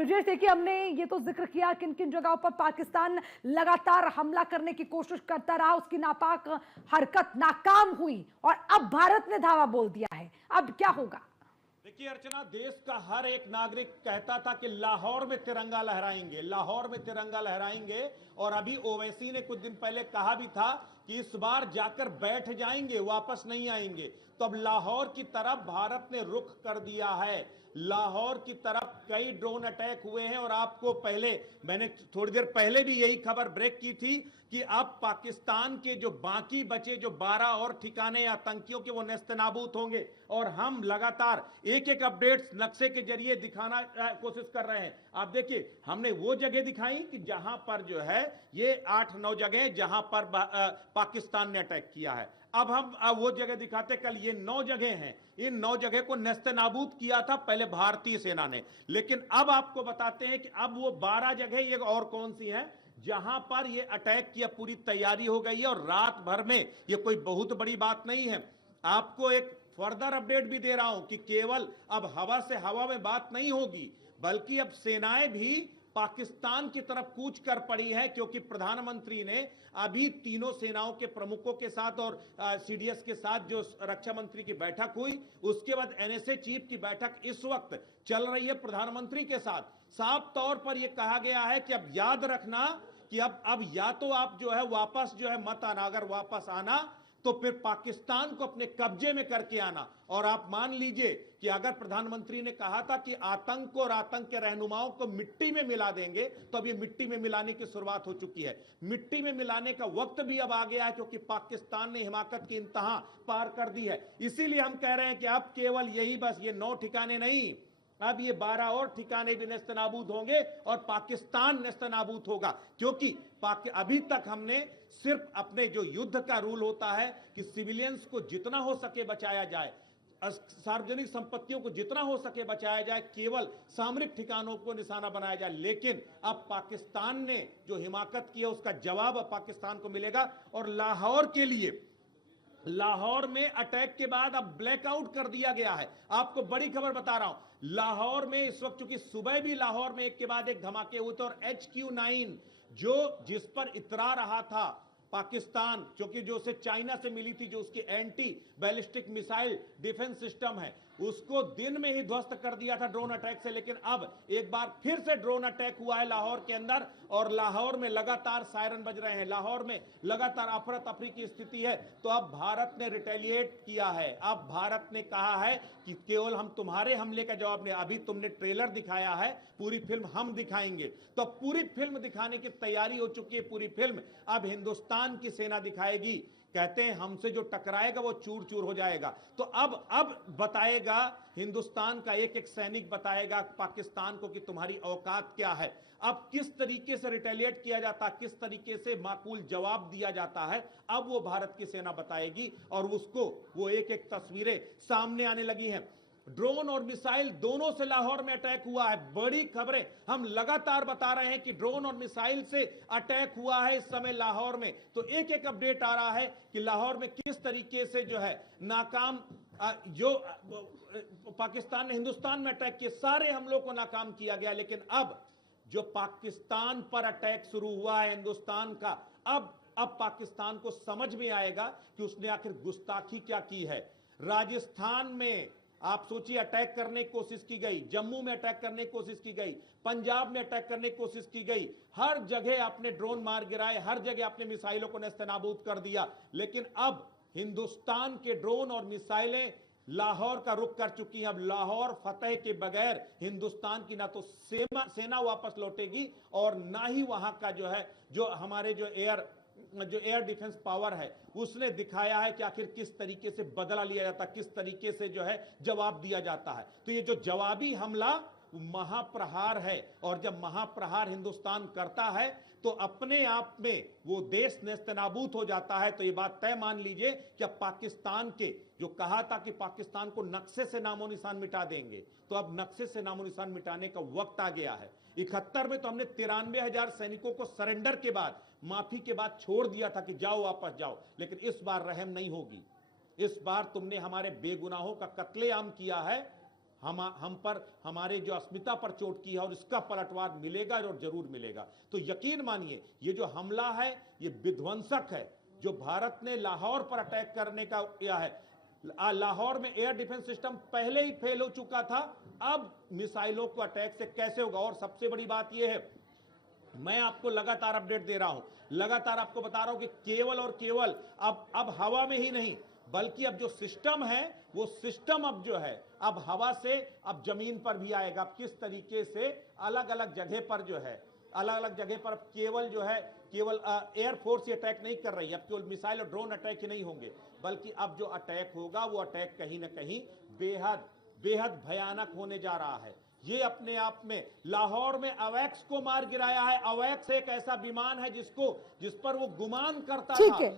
ब्रजेश, देखिए हमने ये तो जिक्र किया किन किन जगहों पर पाकिस्तान लगातार हमला करने की कोशिश करता रहा, उसकी नापाक हरकत नाकाम हुई और अब भारत ने धावा बोल दिया है। अब क्या होगा? देखिए अर्चना, देश का हर एक नागरिक कहता था कि लाहौर में तिरंगा लहराएंगे, लाहौर में तिरंगा लहराएंगे। और अभी ओवैसी ने कुछ दिन पहले कहा भी था कि इस बार जाकर बैठ जाएंगे, वापस नहीं आएंगे। तो अब लाहौर की तरफ भारत ने रुख कर दिया है। लाहौर की तरफ कई ड्रोन अटैक हुए हैं और आपको पहले मैंने थोड़ी देर पहले भी यही खबर ब्रेक की थी कि अब पाकिस्तान के जो बाकी बचे जो 12 और ठिकाने आतंकियों के वो नेस्तनाबूद होंगे। और हम लगातार एक एक अपडेट्स नक्शे के जरिए दिखाना कोशिश कर रहे हैं। आप देखिए, हमने वो जगह दिखाई कि जहां पर जो है ये 8-9 जगह जहां पर पाकिस्तान ने अटैक किया है। अब हम वो जगह दिखाते, कल ये 9 जगह हैं। इन 9 जगह को नेस्तनाबूद किया था पहले भारतीय सेना ने, लेकिन अब आपको बताते हैं कि अब वो 12 जगह ये और कौन सी हैं जहां पर ये अटैक की पूरी तैयारी हो गई है। और रात भर में ये कोई बहुत बड़ी बात नहीं है। आपको एक फर्दर अपडेट भी दे रहा हूं कि केवल अब हवा से हवा में बात नहीं होगी, बल्कि अब सेनाएं भी पाकिस्तान की तरफ कूच कर पड़ी है, क्योंकि प्रधानमंत्री ने अभी तीनों सेनाओं के प्रमुखों के साथ और सीडीएस के साथ जो रक्षा मंत्री की बैठक हुई, उसके बाद एनएसए चीफ की बैठक इस वक्त चल रही है प्रधानमंत्री के साथ। साफ तौर पर यह कहा गया है कि अब याद रखना कि अब या तो आप जो है वापस जो है मत आना, अगर वापस आना तो फिर पाकिस्तान को अपने कब्जे में करके आना। और आप मान लीजिए कि अगर प्रधानमंत्री ने कहा था कि आतंक और आतंक के रहनुमाओं को मिट्टी में मिला देंगे, तो अब ये मिट्टी में मिलाने की शुरुआत हो चुकी है। मिट्टी में मिलाने का वक्त भी अब आ गया है, क्योंकि पाकिस्तान ने हिमाकत की इंतहा पार कर दी है। इसीलिए हम कह रहे हैं कि अब केवल यही बस ये 9 ठिकाने नहीं, अब ये 12 और ठिकाने भी नेस्तनाबूद होंगे और पाकिस्तान नेस्तनाबूद होगा। क्योंकि अभी तक हमने सिर्फ अपने जो युद्ध का रूल होता है कि सिविलियंस को जितना हो सके बचाया जाए, सार्वजनिक संपत्तियों को जितना हो सके बचाया जाए, केवल सामरिक ठिकानों को निशाना बनाया जाए। लेकिन अब पाकिस्तान ने जो हिमाकत की है उसका जवाब अब पाकिस्तान को मिलेगा। और लाहौर के लिए, लाहौर में अटैक के बाद अब ब्लैकआउट कर दिया गया है। आपको बड़ी खबर बता रहा हूं, लाहौर में इस वक्त, चूंकि सुबह भी लाहौर में एक के बाद एक धमाके हुए थे, और HQ-9 जिस पर इतरा रहा था पाकिस्तान, क्योंकि जो उसे चाइना से मिली थी, जो उसकी anti ballistic missile defence system है, उसको दिन में ही ध्वस्त कर दिया था ड्रोन अटैक से। लेकिन अब एक बार फिर से ड्रोन अटैक हुआ है लाहौर के अंदर, और लाहौर में लगातार सायरन बज रहे हैं, लाहौर में लगातार अफरा तफरी की स्थिति है। तो अब भारत ने रिटेलिएट किया है। अब भारत ने कहा है कि केवल हम तुम्हारे हमले का जवाब नहीं, अभी तुमने ट्रेलर दिखाया है, पूरी फिल्म हम दिखाएंगे। तो पूरी फिल्म दिखाने की तैयारी हो चुकी है। पूरी फिल्म अब हिंदुस्तान की सेना दिखाएगी। कहते हैं हमसे जो टकराएगा वो चूर चूर हो जाएगा। तो अब बताएगा हिंदुस्तान का एक एक सैनिक बताएगा पाकिस्तान को कि तुम्हारी औकात क्या है। अब किस तरीके से रिटेलिएट किया जाता है, किस तरीके से माकूल जवाब दिया जाता है, अब वो भारत की सेना बताएगी। और उसको वो एक एक तस्वीरें सामने आने लगी हैं। ड्रोन और मिसाइल दोनों से लाहौर में अटैक हुआ है। बड़ी खबरें हम लगातार बता रहे हैं कि ड्रोन और मिसाइल से अटैक हुआ है इस समय लाहौर में। तो एक एक अपडेट आ रहा है कि लाहौर में किस तरीके से जो है नाकाम, जो पाकिस्तान ने हिंदुस्तान में अटैक किए, सारे हमलों को नाकाम किया गया। लेकिन अब जो पाकिस्तान पर अटैक शुरू हुआ है हिंदुस्तान का, अब पाकिस्तान को समझ में आएगा कि उसने आखिर गुस्ताखी क्या की है। राजस्थान में आप सोचिए अटैक करने की कोशिश की गई, जम्मू में अटैक करने की कोशिश की गई, पंजाब में अटैक करने की कोशिश की गई, हर जगह आपने ड्रोन मार गिराए, हर जगह आपने मिसाइलों को नेस्तनाबूद कर दिया। लेकिन अब हिंदुस्तान के ड्रोन और मिसाइलें लाहौर का रुख कर चुकी हैं। अब लाहौर फतेह के बगैर हिंदुस्तान की ना तो सेना वापस लौटेगी और ना ही वहां का जो है, जो हमारे जो एयर डिफेंस पावर है, उसने दिखाया है कि आखिर किस तरीके से बदला लिया जाता, किस तरीके से जो है जवाब दिया जाता है। तो ये जो जवाबी हमला महाप्रहार है, और जब महाप्रहार हिंदुस्तान करता है तो अपने आप में वो देश नेस्तनाबूद हो जाता है। तो ये बात तय मान लीजिए कि अब पाकिस्तान के जो कहा था कि पाकिस्तान को नक्शे से नामो निशान मिटा देंगे, तो अब नक्शे से नामो निशान मिटाने का वक्त आ गया है। 71 में तो हमने 93,000 सैनिकों को सरेंडर के बाद, माफी के बाद छोड़ दिया था कि जाओ वापस जाओ। लेकिन इस बार रहम नहीं होगी। इस बार तुमने हमारे बेगुनाहों का कत्लेआम किया है, हम पर हमारे जो अस्मिता पर चोट की है, और इसका पलटवार मिलेगा और जरूर मिलेगा। तो यकीन मानिए ये जो हमला है ये विध्वंसक है, जो भारत ने लाहौर पर अटैक करने का किया है। लाहौर में एयर डिफेंस सिस्टम पहले ही फेल हो चुका था, अब मिसाइलों को अटैक से कैसे होगा। और सबसे बड़ी बात यह है, मैं आपको लगातार अपडेट दे रहा हूं, लगातार आपको बता रहा हूं कि केवल और केवल अब हवा में ही नहीं, बल्कि अब जो सिस्टम है वो सिस्टम अब जो है अब हवा से अब जमीन पर भी आएगा। अब किस तरीके से अलग अलग जगह पर जो है, अलग अलग जगह पर केवल जो है केवल एयरफोर्स ही अटैक नहीं कर रही है, अब केवल मिसाइल और ड्रोन अटैक ही नहीं होंगे, बल्कि अब जो अटैक होगा वो अटैक कहीं ना कहीं बेहद बेहद भयानक होने जा रहा है। ये अपने आप में लाहौर में अवैक्स को मार गिराया है। अवैक्स एक ऐसा विमान है जिस पर वो गुमान करता था। ठीक है।